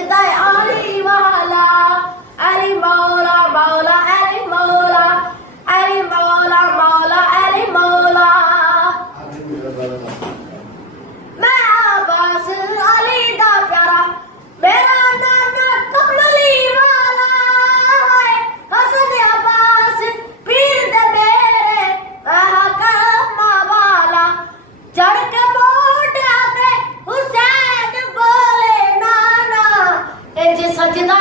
सजदा अली वाला अली मौला मौला अली मौला अली मौला मौला अली मौला मैं अब्बास अली दा प्यारा मेरा नाना कमली वाला है हसन अब्बास पीर दे मेरे कमा वाला चढ़ के मोटिया ते हुसैन बोले नाना इंज सजदा